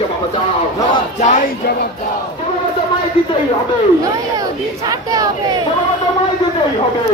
জবাব দাও, জবাব চাই, জবাব দাও। তোমাকে তোমায় দিতেই হবে, নইলে দিন ছাড়তে হবে, তোমাকে তোমায় দিতেই হবে।